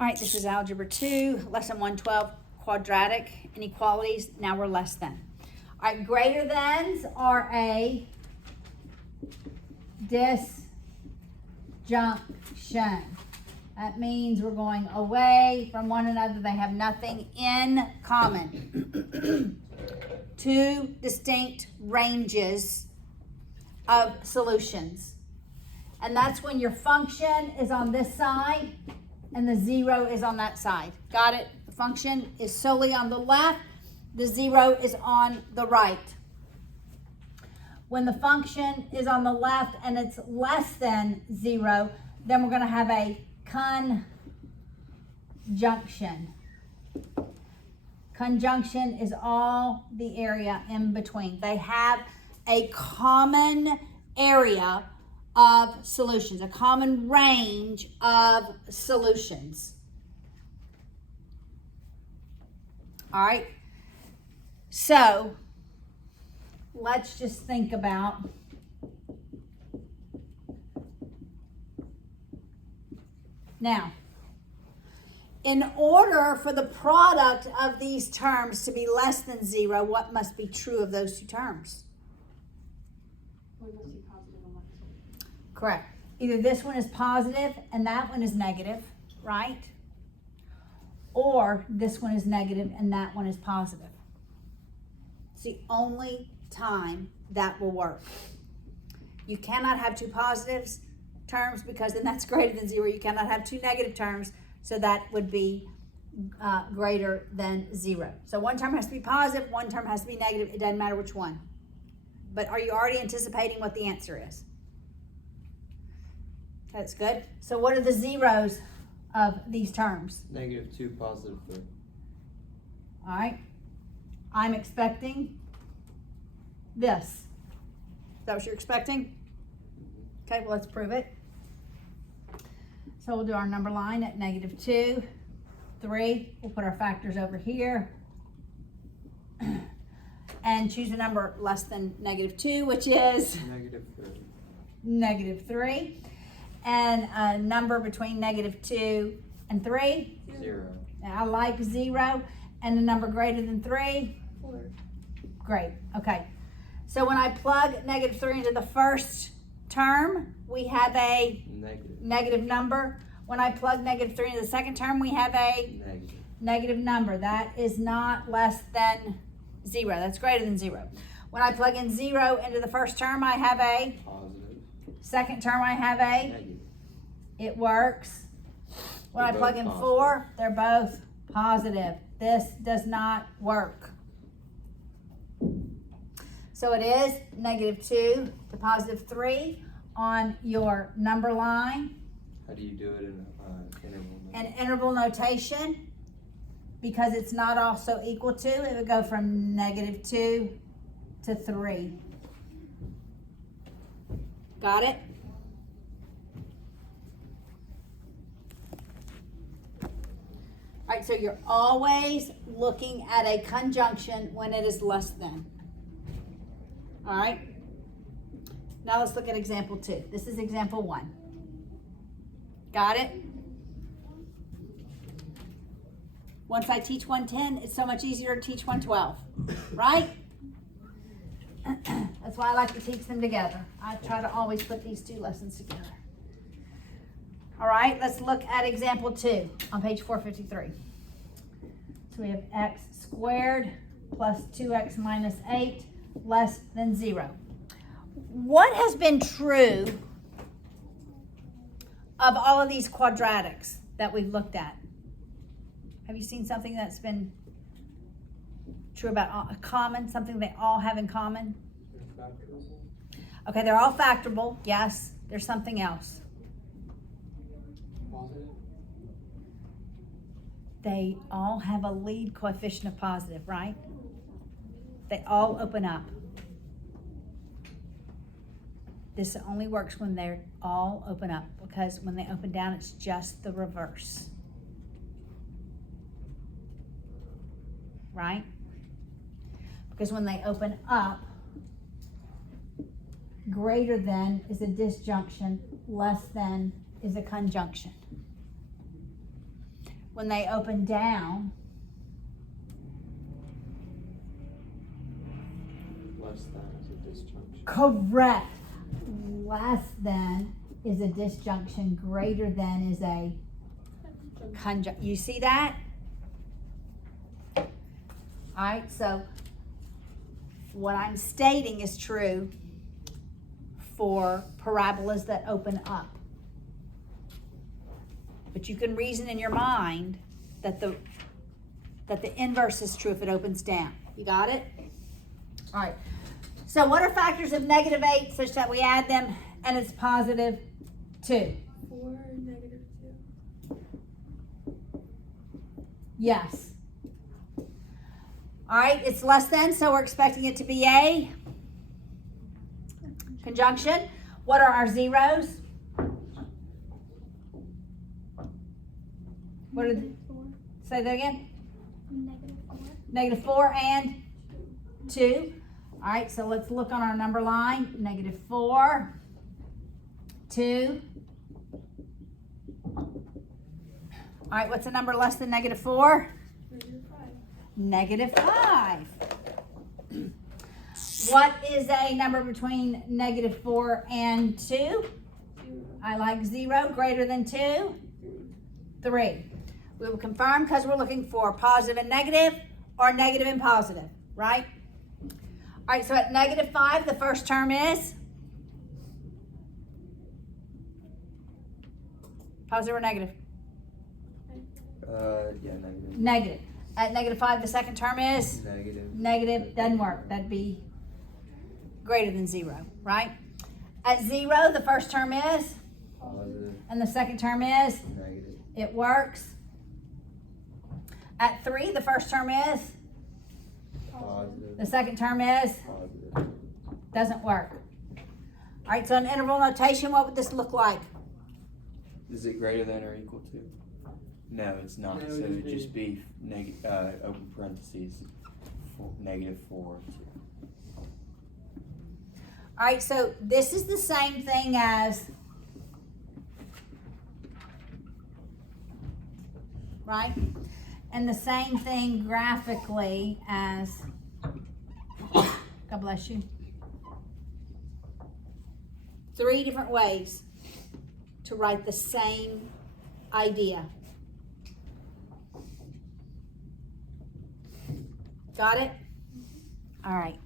All right, this is Algebra 2, Lesson 112, Quadratic Inequalities. Now we're less than. All right, greater thans are a disjunction. That means we're going away from one another. They have nothing in common. Two distinct ranges of solutions. And that's when your function is on this side and the zero is on that side. Got it? The function is solely on the left. The zero is on the right. When the function is on the left and it's less than zero, then we're going to have a conjunction. Conjunction is all the area in between. They have a common area of solutions, a common range of solutions. All right. So let's just think about now. In order for the product of these terms to be less than zero, what must be true of those two terms? Correct. Either this one is positive and that one is negative, right? Or this one is negative and that one is positive. It's the only time that will work. You cannot have two positives terms because then that's greater than zero. You cannot have two negative terms, so that would be greater than zero. So one term has to be positive, one term has to be negative. It doesn't matter which one. But are you already anticipating what the answer is? That's good. So what are the zeros of these terms? -2, +3. All right. I'm expecting this. Is that what you're expecting? Okay, well, let's prove it. So we'll do our number line at -2, 3. We'll put our factors over here. And choose a number less than -2, which is? -3. -3. And a number between -2 and 3? 0. I like 0. And a number greater than 3? 4. Great. Okay. So when I plug -3 into the first term, we have a negative number. When I plug -3 into the second term, we have a negative number. That is not less than 0. That's greater than 0. When I plug in 0 into the first term, I have a positive. Second term, I have a Negative. It works. When They're I plug both in positive. 4, they're both positive. This does not work. So it is -2 to +3 on your number line. How do you do it in interval? An interval notation, because it's not also equal to, it would go from -2 to 3. Got it? All right, so you're always looking at a conjunction when it is less than. All right? Now let's look at example 2. This is example 1. Got it? Once I teach 110, it's so much easier to teach 112, right? That's why I like to teach them together. I try to always put these two lessons together. All right, let's look at example 2 on page 453. So we have x squared plus 2x minus 8 less than 0. What has been true of all of these quadratics that we've looked at? Have you seen something that's been true about common, something they all have in common? They're factorable. Okay, they're all factorable. Yes, there's something else. Positive. They all have a lead coefficient of positive, right? They all open up. This only works when they all open up, because when they open down, it's just the reverse. Right? Because when they open up, greater than is a disjunction, less than is a conjunction. when they open down. Less than is a disjunction. Correct. Less than is a disjunction, greater than is a conjunction. You see that? All right, so what I'm stating is true for parabolas that open up. But you can reason in your mind that the inverse is true if it opens down. You got it? All right. So what are factors of -8 such that we add them and it's positive 2? 4, -2. Yes. All right, it's less than, so we're expecting it to be a conjunction. What are our zeros? What are the, -4. say that again? -4. -4 and 2. All right, so let's look on our number line. -4, 2. All right, what's a number less than -4? -5. -5. What is a number between -4 and 2? 0. I like 0. Greater than 2? 3. We will confirm because we're looking for positive and negative or negative and positive, right? All right, so at -5, the first term is positive or negative? Yeah, negative. Negative. At -5, the second term is Negative. negative. Doesn't work. That'd be greater than 0, right? At 0, the first term is, Positive. and the second term is, Negative. it works. At 3, the first term is, Positive. the second term is, Positive. doesn't work. All right, so in interval notation, what would this look like? Is it greater than or equal to? No, it's not. No, So it'd it'd be- just be open parentheses, -4. All right, so this is the same thing as, right? And the same thing graphically as, God bless you. 3 different ways to write the same idea. Got it? All right.